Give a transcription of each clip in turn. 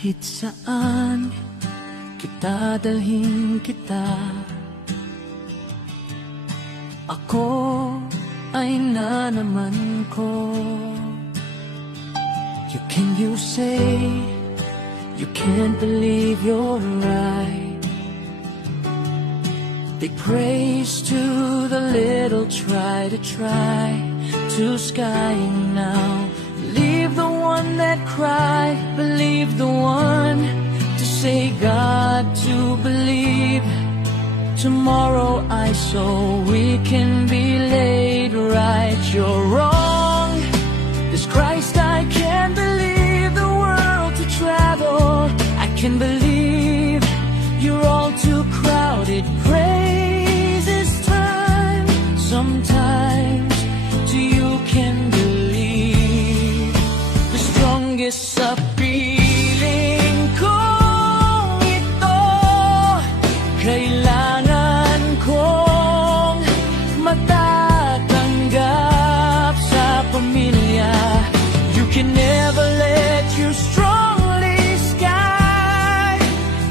Kahit saan kita dalhin kita, ako ay nanaman ko. You say you can't believe you're right. Big praise to the little try to sky now. Believe the one that cried, believe the one to say God, to believe tomorrow I so we can be laid right. You're wrong, this Christ I can't believe the world to travel. I can believe you're all too crowded. Praise is time sometimes to you can believe the strongest piling ko ito, kailangan kong matatanggap sa pamilya. You can never let your strongly sky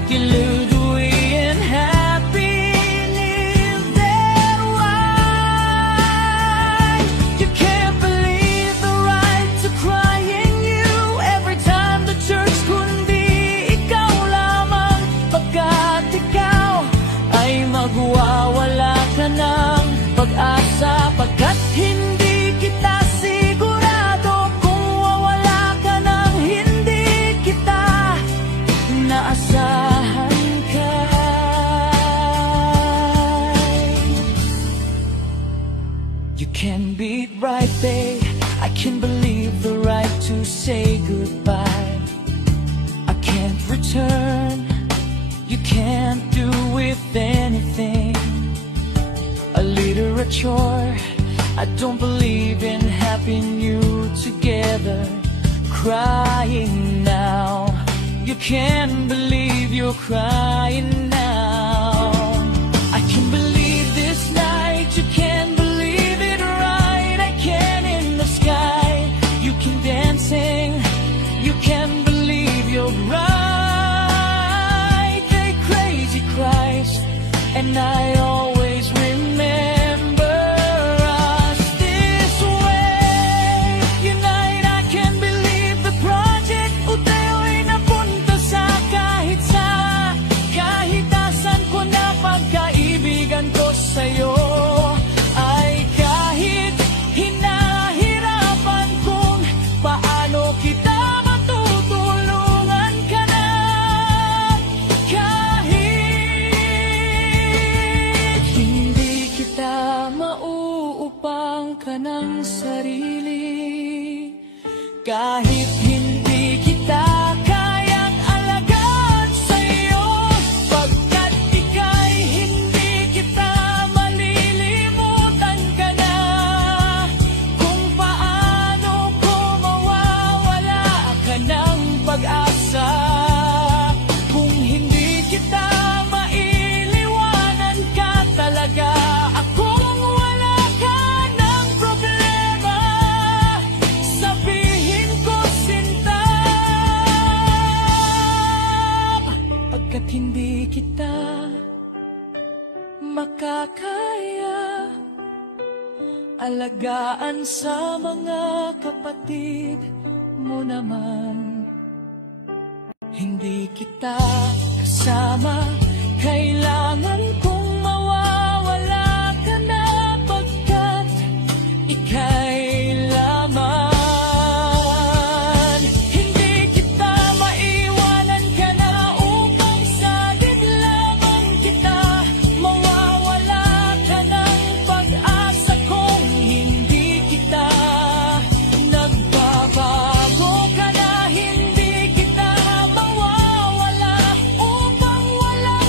delude we and happy live their right. You can't believe the right to cry in you every time the church kundi ikaw lamang, pagkat ikaw ay magwawala ka ng pag-asa, pagkat hindi kita sigurado kung wawala ka ng hindi kita naasahan ka. You can be right, babe. I can believe the right to say goodbye. I can't return, you can't do with anything. A literature, I don't believe in happy new together. Crying now, you can't believe you're crying now. I can believe this night, you can't believe it right. I can in the sky, you can dancing, you can believe you're right. They crazy Christ, and I always remember us this way. Unite, I can believe the project Uteo'y napunta sa kahit asan ko na pagkaibigan ko sa'yo ay kahit hinahirapan kung paano kita matutulungan ka na. Kahit hindi kita mauupang ka ng sarili, kahit hindi kita kayang alagaan sa'yo, pagkat ika'y hindi kita malilimutan ka na. Kung paano ko mawawala ka ng pag-asa, kung hindi kita mailiwanan ka talaga. Akong wala ka ng problema, sabihin ko sinta, pagkat hindi kita makakaya alagaan sa mga kapatid mo naman. Hindi kita kasama, kailangan kong mawawala ka na, pagkat ika'y laman. Hindi kita maiwanan ka na upang sagad lamang kita mawawala ka ng pag-asa kung hindi kita nagbabago ka na. Hindi kita mawawala upang walang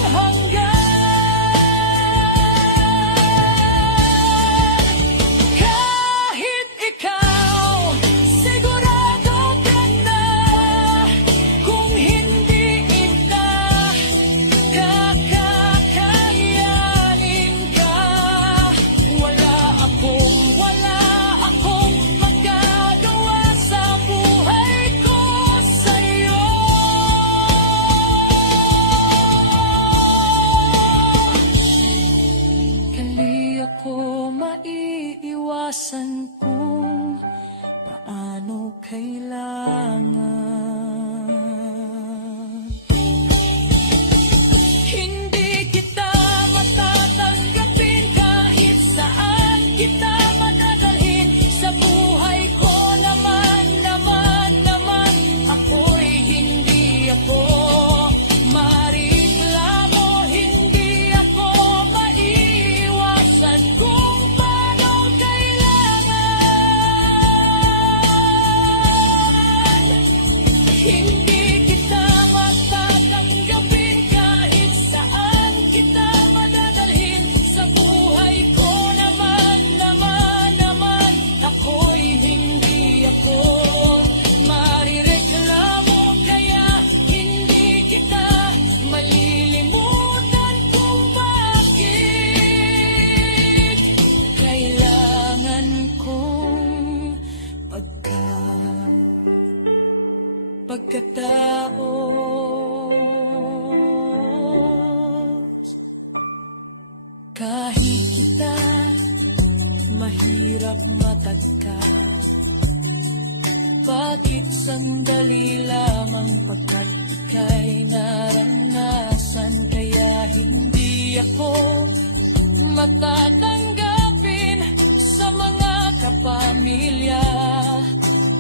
Kahit kita mahirap matagka, bakit sandali lamang pagkat ika'y naranasan? Kaya hindi ako matatanggapin sa mga kapamilya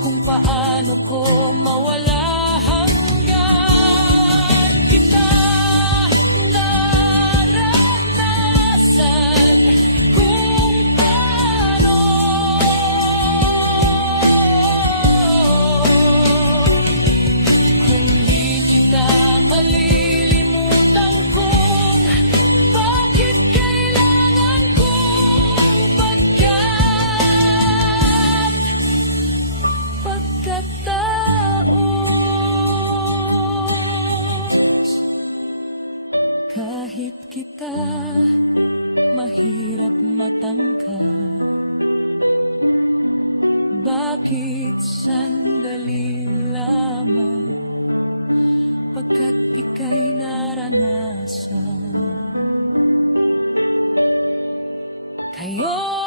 kung paano ko mawala hanggang kita naranasan kung paano kung di kita malilimutan kung bakit kailangan kong pagkatao. Kahit kita mahirap matangka, bakit sandali lamang pagkat ika'y naranasan? Kayo